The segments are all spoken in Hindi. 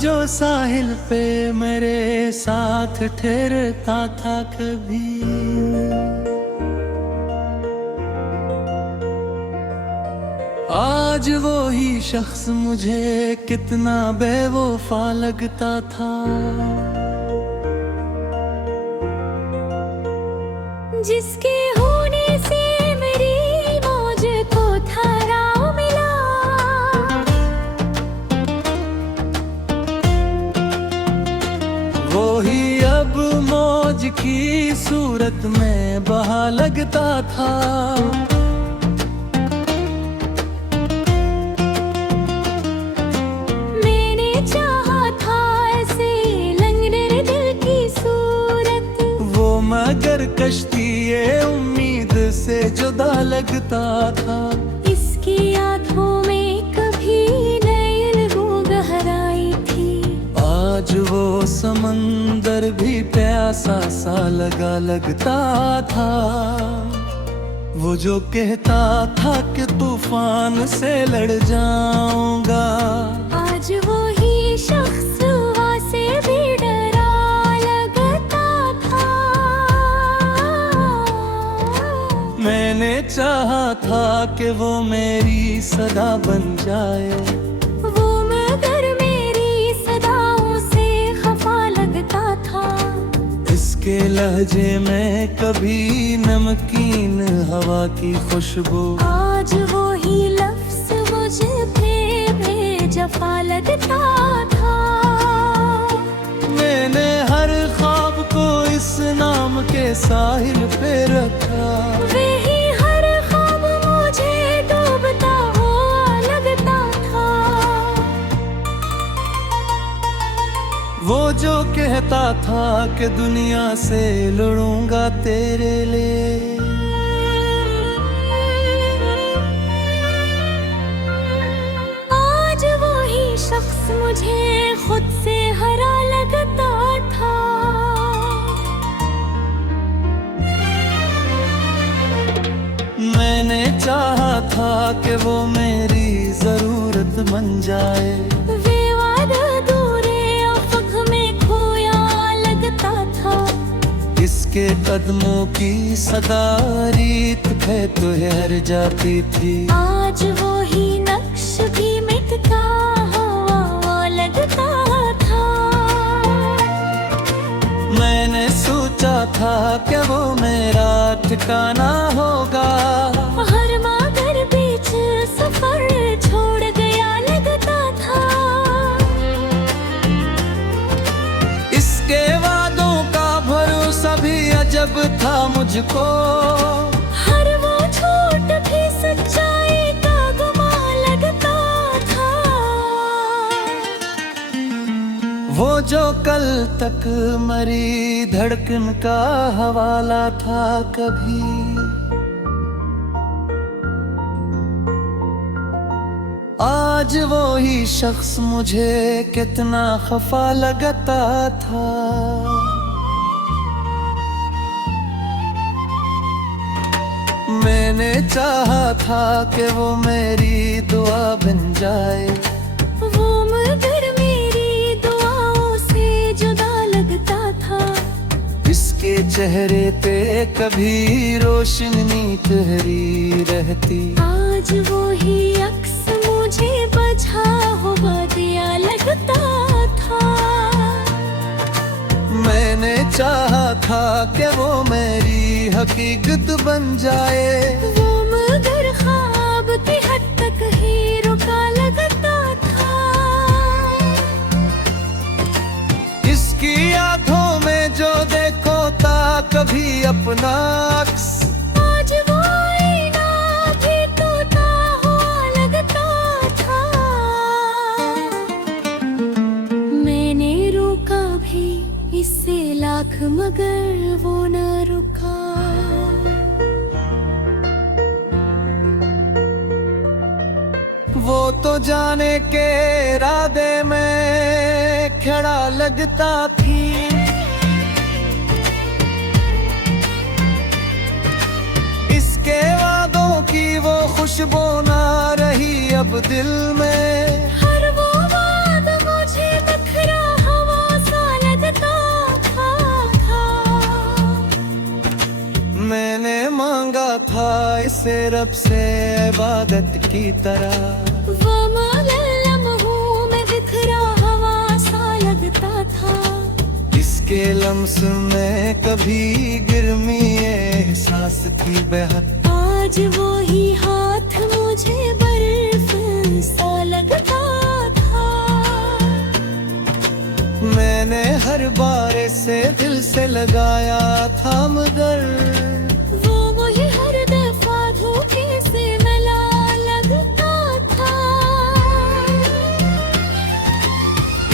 जो साहिल पे मेरे साथ ठहरता था कभी, आज वो ही शख्स मुझे कितना बेवफा लगता था। जिसके होने से मेरी मौज को था राव मिला, वो ही अब मौज की सूरत में बहा लगता था। मैंने चाहा था ऐसे लंगड़े दिल की सूरत, वो मगर कश्ती ये उम्मीद से जुदा लगता था। इसकी आंखों में कभी नई गहराई थी, आज वो समंदर भी प्यासा सा लगा लगता था। वो जो कहता था कि तूफान से लड़ जाऊंगा, आज वो ही शख्स वहाँ से भी डरा लगता था। मैंने चाहा था कि वो मेरी सदा बन जाए, वो मगर मेरी सदाओं से खफा लगता था। इसके लहजे में कभी नमकीन हवा की खुशबू, आज वो ही लफ्ज़ मुझे पे बेजफा लगता था। मैंने हर ख्वाब को इस नाम के साहिल पे रखा, वही हर ख्वाब मुझे डूबता हुआ लगता था। वो जो कहता था कि दुनिया से लड़ूंगा तेरे लिए, आज वो ही शख्स मुझे खुद से हरा लगता था। मैंने चाहा था कि वो मेरी जरूरत बन जाए, वे वादा दूरे अफ़क़ में खोया लगता था। इसके कदमों की सदा रीत पे तो हर जाती थी। आज वो ही नक्श भी मिटता हुआ लगता था। मैंने सोचा था कि वो मेरा ठिकाना होगा, हर मगर बीच सफर छोड़ गया लगता था। इसके वादों का भरोसा भी अजब था मुझको, हर वो झूठ भी सच्चाई का गुमान लगता था। वो जो कल तक मरी धड़कन का हवाला था कभी, आज वो ही शख्स मुझे कितना खफा लगता था। मैंने चाहा था कि वो मेरी दुआ बन जाए, वो मगर मेरी दुआओं से जुदा लगता था। इसके चेहरे पे कभी रोशनी ठहरी रहती, आज वो ही अक्स मुझे बझा हुआ दिया लगता था। मैंने चाहा था कि वो मेरी हकीकत बन जाए, वो मगर ख्वाब की हद तक ही रुका लगता था। इसकी आंखों में जो देखो था कभी अपना अक्स, आज वो आईना भी टूटा हुआ लगता था। मैंने रोका भी इससे लाख मगर वो न रुका। वो तो जाने के इरादे में खड़ा लगता थी। इसके वादों की वो खुशबू ना रही अब दिल में, हर वो बात मुझे तक था इसे रब से इबादत की तरह। वो लम्हों में बिखरा हवा सा लगता था। इसके लम्स में कभी गिरमी एहसास थी बेहद। आज वो ही हाथ मुझे बर्फ सा लगता था। मैंने हर बार से दिल से लगाया था मगर वो मुझे हर दफा धोखे से मिला लगता था।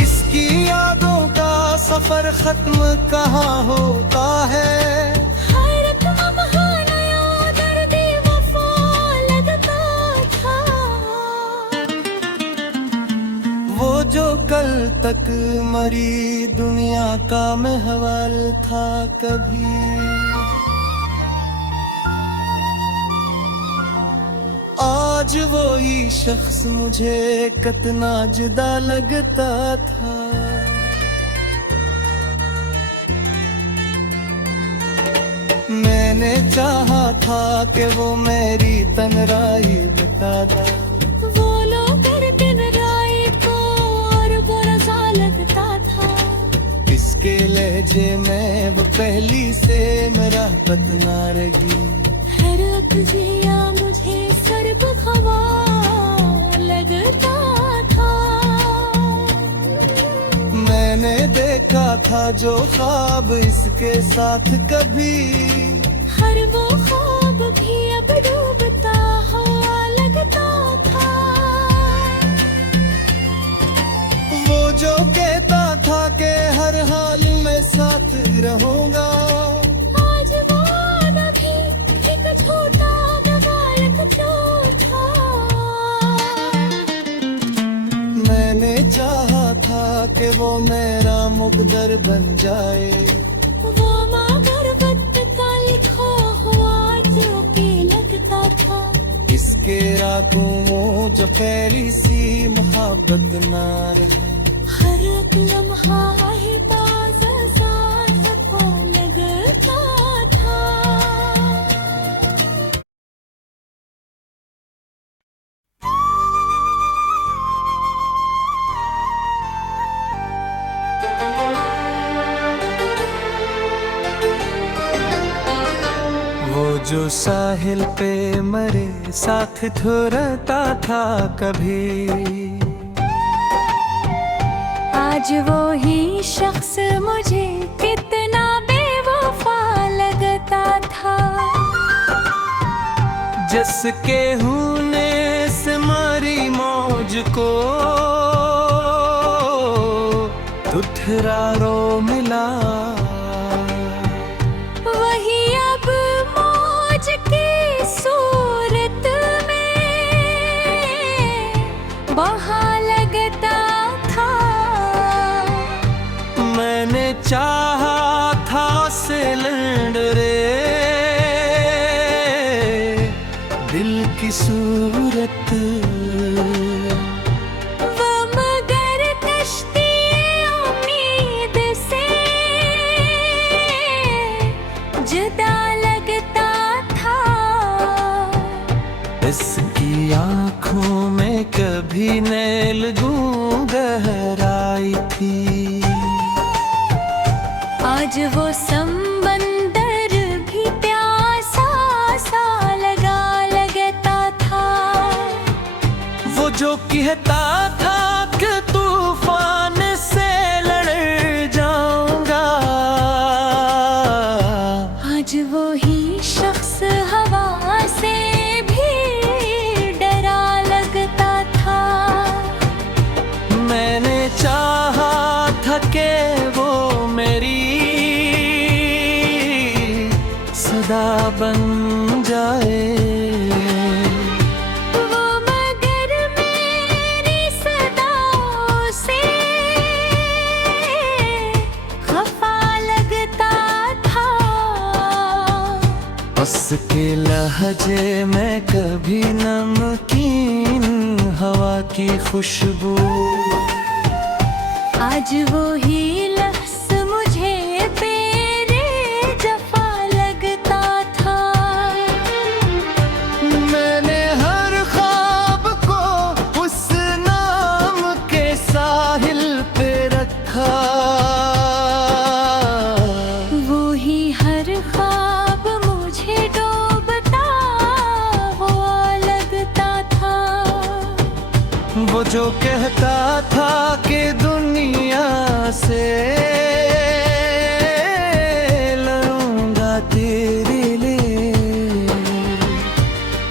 इसकी यादों का सफर खत्म कहाँ होता है। वो जो कल तक मरी दुनिया का महवाल था कभी। आज वो ही शख्स मुझे कितना जुदा लगता था। मैंने चाहा था कि वो मेरी तन्हाई मिटा दे। वो लोग करके नाराई को और बुरा सा लगता था। इसके लहजे में वो पहली से मेरा बदना रही। हैरत जिया मुझे सर्द हवा लगता था। मैंने देखा था जो ख्वाब इसके साथ कभी। हर वो ख्वाब भी अब डूबता हुआ लगता था। वो जो कहता था कि हर हाल में साथ रहूंगा। आज वो न भी एक छोटा बवाल था। मैंने चाहा था कि वो मेरा मुकद्दर बन जाए। वो मगर वक्त का लिखा हुआ जो के लगता था। इसके रातों वो जो पहली सी मोहब्बत ना रही। हर एक लम्हा ही ताज़ा सा को लगता था। वो जो साहिल पे मरे साथ थोरता था कभी। आज वो ही शख्स मुझे कितना बेवफा लगता था। जिसके होने से मारी मौज को तुठरा रो मिला। वही अब मौज की सूरत में वहाँ लगता था। मैंने चाहा था सिलेंडरे दिल की सूरत। वो मगर कश्ती उम्मीद से जुदा लगता था। इसकी आँखों में कभी नीलगूं गहराई थी। आज वो समंदर भी प्यासा सा लगता था। वो जो कहता था कि तूफान से लड़ जाऊंगा। आज वो ही शख्स हवा से भी डरा लगता था। मैंने चाहा था कि वो मेरी सदा बन जाए। वो मगर मेरी सदाओं से खफा लगता था। उसके लहजे में कभी नमकीन हवा की खुशबू। आज वो ही लफ्ज़ मुझे तेरे जफा लगता था। जो कहता था कि दुनिया से लड़ूंगा तेरे लिए,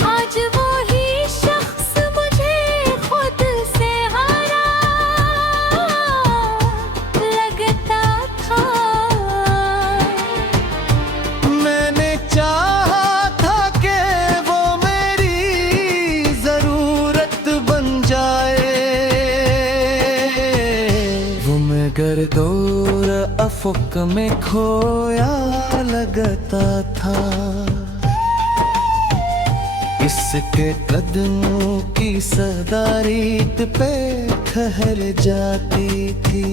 आज वो ही शख्स मुझे खुद से हारा लगता था। मैंने चाहा था कि वो मेरी जरूरत बन जाए, वो मगर दूर अफक में खोया लगता था। इसके कदमों की सदा रीत पे ठहर जाती थी।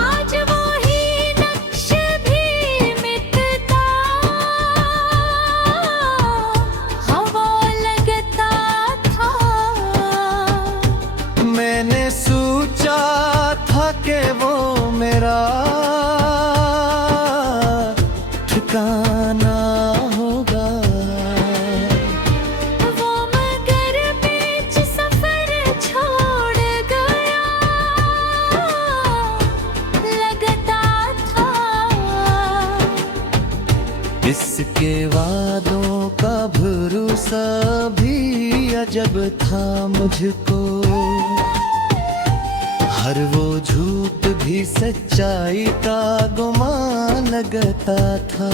आज वो ही नक्श भी मिटता हवा लगता था। मैंने सोचा था कि वो मेरा ठिकाना होगा, वो मगर बीच सफर छोड़ गया लगता था। इसके वादों का भरोसा भी अजब था मुझको, हर वो झूठ भी सच्चाई का गुमान लगता था।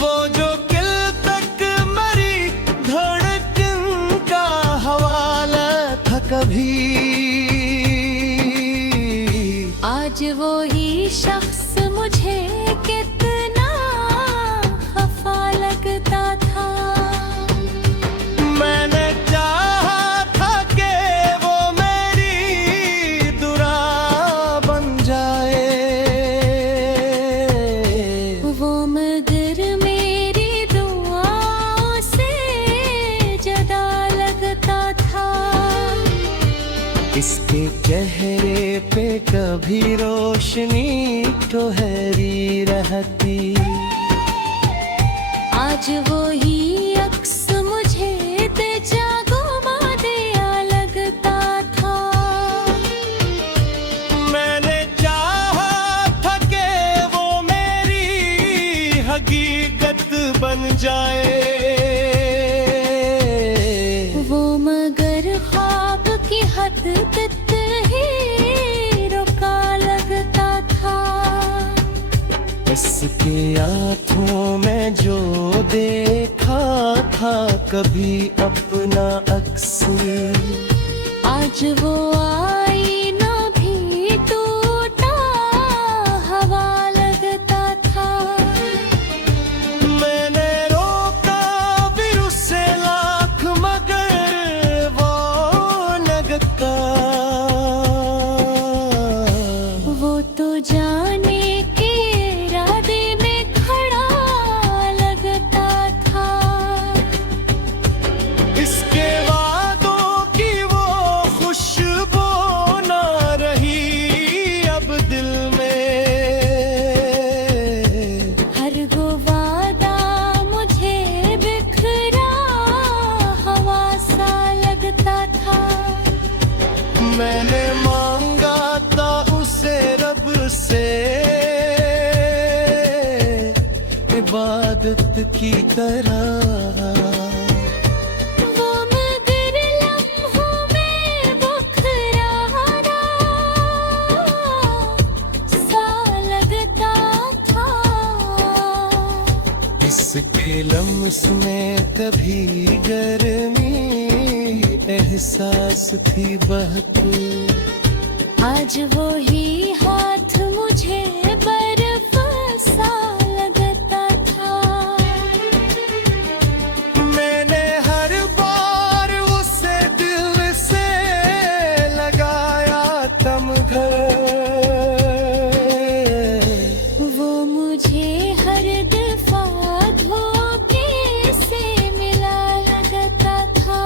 वो जो दिल तक मरी धड़कन का हवाला था कभी, आज वो ही शख्स मुझे कितना खफा लगता था। मैंने चाहा था कि वो मेरी दुआ बन जाए, वो मगर मेरी दुआओं से जुदा लगता था। इसके चेहरे पे कभी रोशनी ठहरी रहती, आज वो ही अक्स मुझे तेजा घुमा दिया लगता था। मैंने चाहा था कि वो मेरी हकीकत बन जाए, वो मगर ख्वाब की हद तक ही रुका लगता था। इसके आँखों में जो देखा था कभी अपना अक्स, आज वो आईना भी टूटा हवा लगता था। मैंने रोका भी उससे लाख मगर वो लगता, वो तो जाने के इरादे में खड़ा लगता था। इसके वादों की वो खुशबू ना रही अब दिल में, हर वो वादा मुझे बिखरा हवा सा लगता था। मैंने मांगा था उसे रब से इबादत की तरह, वो मगर लम्हों में बुखराना सा लगता था। इसके लम्स में कभी गर्मी एहसास थी बहती, आज वो ही हाथ मुझे बर्फ सा लगता था। मैंने हर बार उसे दिल से लगाया तमघर, वो मुझे हर दफा धोखे से मिला लगता था।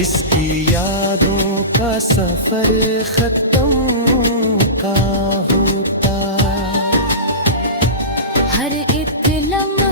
इसकी यादों का सफर खत्म का होता, हर एक लम्हा